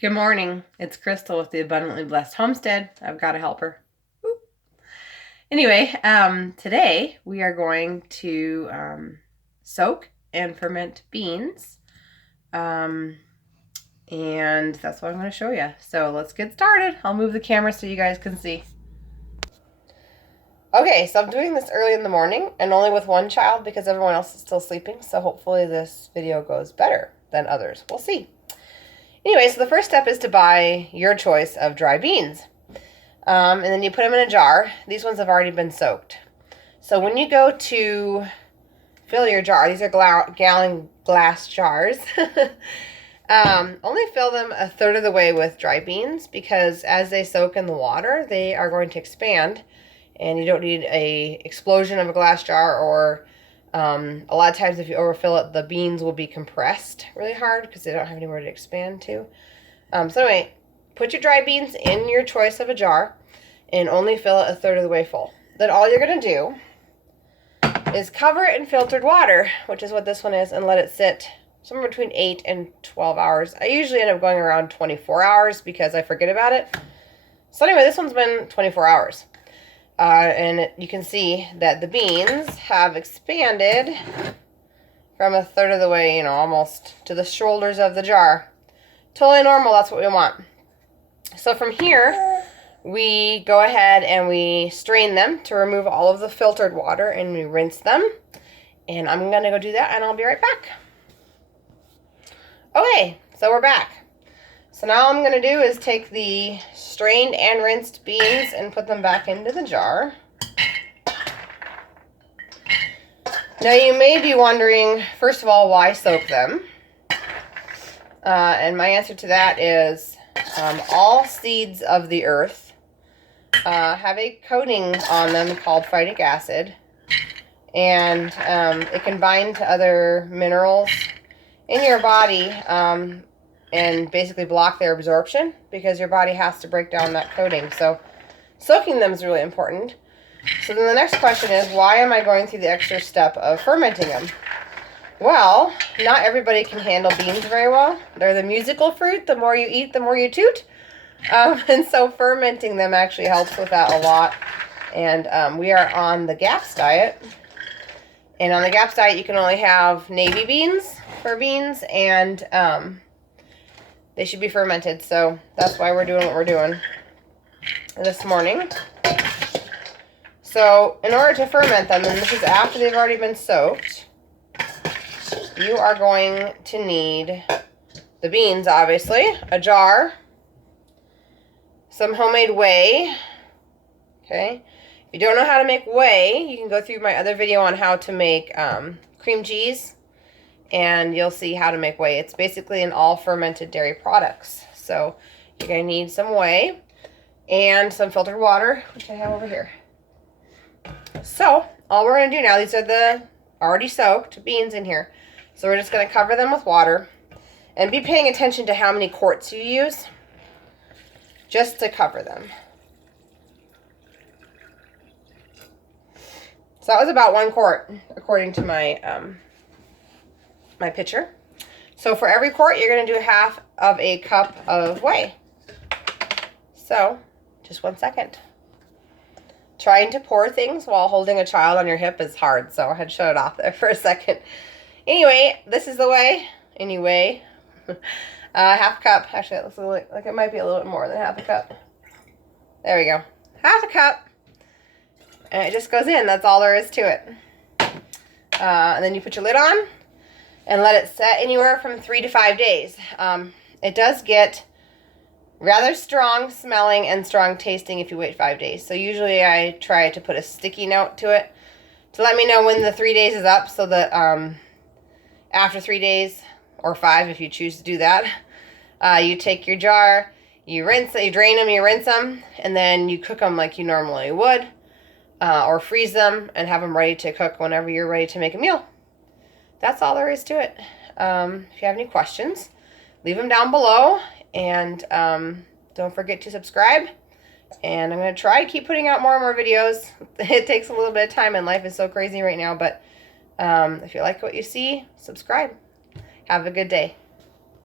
Good morning. It's Crystal with the Abundantly Blessed Homestead. I've got a helper. Woo. Anyway, today we are going to soak and ferment beans. And that's what I'm going to show you. So let's get started. I'll move the camera so you guys can see. Okay, so I'm doing this early in the morning and only with one child because everyone else is still sleeping. So hopefully this video goes better than others. We'll see. Anyway, so the first step is to buy your choice of dry beans. And then you put them in a jar. These ones have already been soaked. So when you go to fill your jar, these are gallon glass jars. Only fill them a third of the way with dry beans because as they soak in the water, they are going to expand. And you don't need a explosion of a glass jar or a lot of times if you overfill it, the beans will be compressed really hard because they don't have anywhere to expand to. So anyway, put your dry beans in your choice of a jar and only fill it a third of the way full. Then all you're going to do is cover it in filtered water, which is what this one is, and let it sit somewhere between 8 and 12 hours. I usually end up going around 24 hours because I forget about it. So anyway, this one's been 24 hours. And you can see that the beans have expanded from a third of the way, almost to the shoulders of the jar. Totally normal, that's what we want. So from here, we go ahead and we strain them to remove all of the filtered water and we rinse them. And I'm going to go do that and I'll be right back. Okay, so we're back. So now all I'm going to do is take the strained and rinsed beans and put them back into the jar. Now you may be wondering, first of all, why soak them? And my answer to that is all seeds of the earth have a coating on them called phytic acid. And it can bind to other minerals in your body and basically block their absorption because your body has to break down that coating. So soaking them is really important. So then the next question is, why am I going through the extra step of fermenting them? Well, not everybody can handle beans very well. They're the musical fruit. The more you eat, the more you toot. And so fermenting them actually helps with that a lot. And we are on the GAPS diet. And on the GAPS diet, you can only have navy beans for beans and they should be fermented, so that's why we're doing what we're doing this morning. So in order to ferment them, and this is after they've already been soaked, you are going to need the beans, obviously, a jar, some homemade whey. Okay, if you don't know how to make whey, you can go through my other video on how to make cream cheese. And you'll see how to make whey. It's basically an all fermented dairy products. So you're going to need some whey and some filtered water, which I have over here. So all we're going to do now, these are the already soaked beans in here. So we're just going to cover them with water and be paying attention to how many quarts you use just to cover them. So that was about 1 quart according to my my pitcher. So for every quart, you're going to do half of a cup of whey. So, just 1 second. Trying to pour things while holding a child on your hip is hard, so I had to shut it off there for a second. Anyway, this is the whey. Anyway, half a cup. Actually, it looks like it might be a little bit more than half a cup. There we go. Half a cup. And it just goes in. That's all there is to it. And then you put your lid on and let it set anywhere from 3 to 5 days. It does get rather strong smelling and strong tasting if you wait 5 days. So usually I try to put a sticky note to it to let me know when the 3 days is up so that after 3 days, or 5 if you choose to do that, you take your jar, you rinse it, you drain them, you rinse them, and then you cook them like you normally would, or freeze them and have them ready to cook whenever you're ready to make a meal. That's all there is to it. If you have any questions, leave them down below. And don't forget to subscribe. And I'm going to try to keep putting out more and more videos. It takes a little bit of time and life is so crazy right now. But if you like what you see, subscribe. Have a good day.